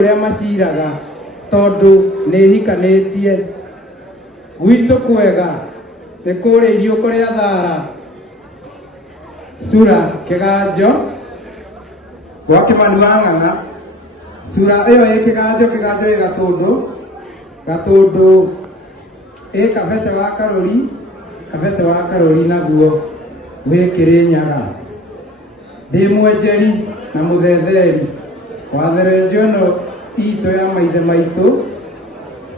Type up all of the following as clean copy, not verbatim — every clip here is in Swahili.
Uria maciraga tondu ni hikanetie gwitu kwega ni kuria irio kuria thara sura kiganjo gwa Kimani wa Ng'ang'a sura iyo ĩ kiganjo ĩ gatundu ĩ kabete wa karori naguo wĩ Kĩrĩnyaga ndi mwenjeri na muthetheri wa therenjo ĩno itũ ya maithe maitũ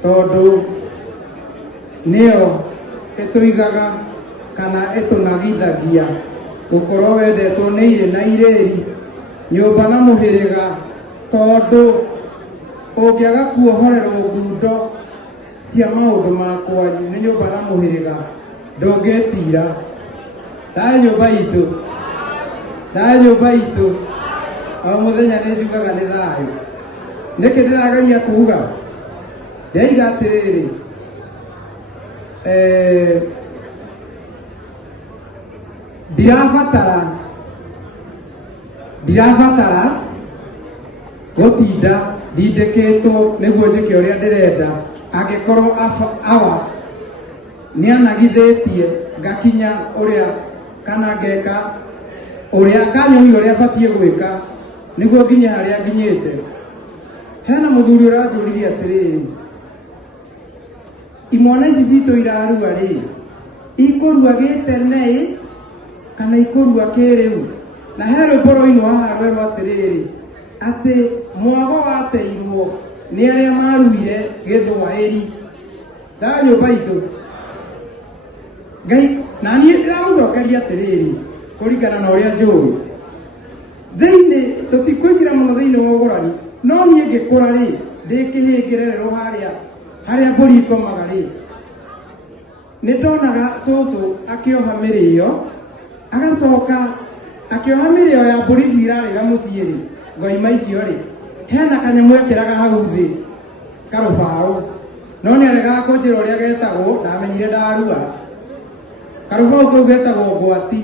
tondu nĩyo ĩtũigaga kana ĩtũnagithagia gukorwo wendetwo nĩ irĩ na irĩri nyũmba na mũhĩrĩga tondu ũngĩaga kuohorerwo ngundo cia maũndũ ma kwanyu nĩ nyũmba na mũhĩrĩga ndũngĩtira. Thayũ nyũmba itũ o mũthenya nĩ njugaga nĩ thayũ. Nĩkĩ ndĩrageria kuuga ndaiga atĩrĩrĩ ndirabatara gũtinda ndindĩkĩtwo nĩguo njĩke ũrĩa ndĩrenda. Angĩkorwo awa nĩanagithĩtie ngakinya ũrĩa kana ngeka ũrĩa kanyonia ũrĩa batiĩ gwĩka nĩguo nginye harĩa nginyĩte. Hena mũthuri ũranjũririe atĩrĩrĩ, imwana ici citũ irarua rĩ, ikũrua gĩtene kana ikũrua kĩrĩu? Na he rwĩmbo rũinwo haha rwerwo atĩrĩrĩ atĩ mwago wateirwo nĩ arĩa maruire gĩthwaĩri. Thayũ nyũmba itũ Ngai na niĩ ndĩramũcokeria atĩrĩrĩ kũringana na ũrĩa njũĩ thĩinĩ tũtikũingĩra mũno thĩinĩ wa ũgũrani, no niĩ ngĩkũra rĩ ndĩ kĩhĩngĩrererwo harĩa mbũri ikomaga rĩ nĩ ndonaga cũcũ akĩoha mĩrĩo agacoka akĩoha mĩrĩo ya mbũri ici irarĩra mũciĩ rĩ ngoima icio rĩ hena kanyamũ ekĩraga hau thĩ karũbaũ, no nĩaregaga kũnjĩra ũrĩa getagwo, ndamenyire ndarua. Karũbaũ kau getagwo ngwati.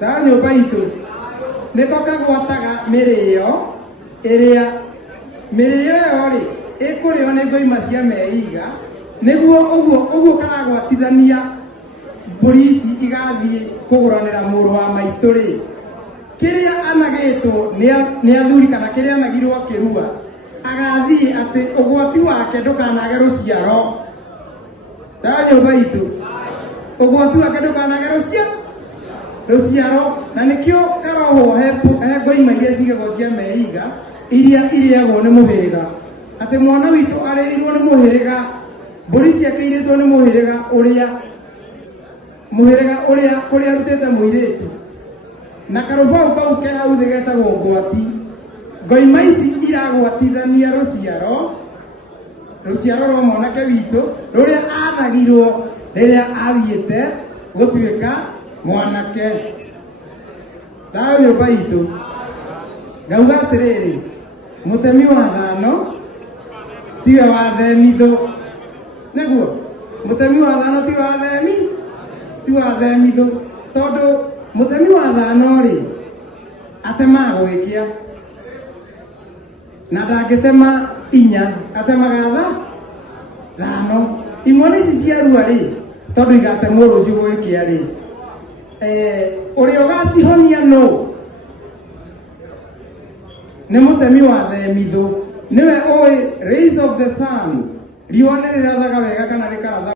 Thayũ nyũmba itũ nĩko kagwataga mĩrĩo ĩrĩa mĩrĩo ĩyo rĩ ĩkũrĩo nĩ ngoima cia meiga, nĩguo ũguo karagwatithania mbũri ici igathiĩ kũgũranĩra mũrũ wa maitũ rĩ kĩrĩa anagĩtwo nĩ athuri kana kĩrĩa anagirwo akĩrua agathiĩ atĩ ũgwati wake ndũkanage rũciaro. Thayũ nyũmba itũ ũgwati wake ndũkanage rũciaro, na nĩkĩo karohwo he ngoima iria cigagwo cia meiga iria irĩagwo nĩ mũhĩrĩga. Atĩ mwana witũ arĩirwo nĩ mũhĩrĩga, mbũri ciake irĩtwo nĩ mũhĩrĩga ũrĩa kũrĩa arutĩte mũirĩtu, na karũbaũ kau ke hau thĩ getagwo ngwati. Ngoima ici iragwatithania rũciaro rwa mwanake witũ rũrĩa anagirwo rĩrĩa athiĩte gũtuĩka mwanake. Thayũ nyũmba itũ ngauga atĩrĩrĩ mũtemi wa thano tiwe wathemithũ, nĩguo mũtemi wa thano ti wathemithũ, tondũ mũtemi wa thano rĩ atemaga gwĩkĩa na ndangĩtema inya, atemaga thano. Imwana ici ciarua rĩ tondũ igatemwo rũciũ gwĩkĩa rĩ ũrĩa ũgacihonia nĩ mũtemi wa themithũ, nĩwe ũĩ rays of the sun, riũa nĩ rĩrathaga wega kana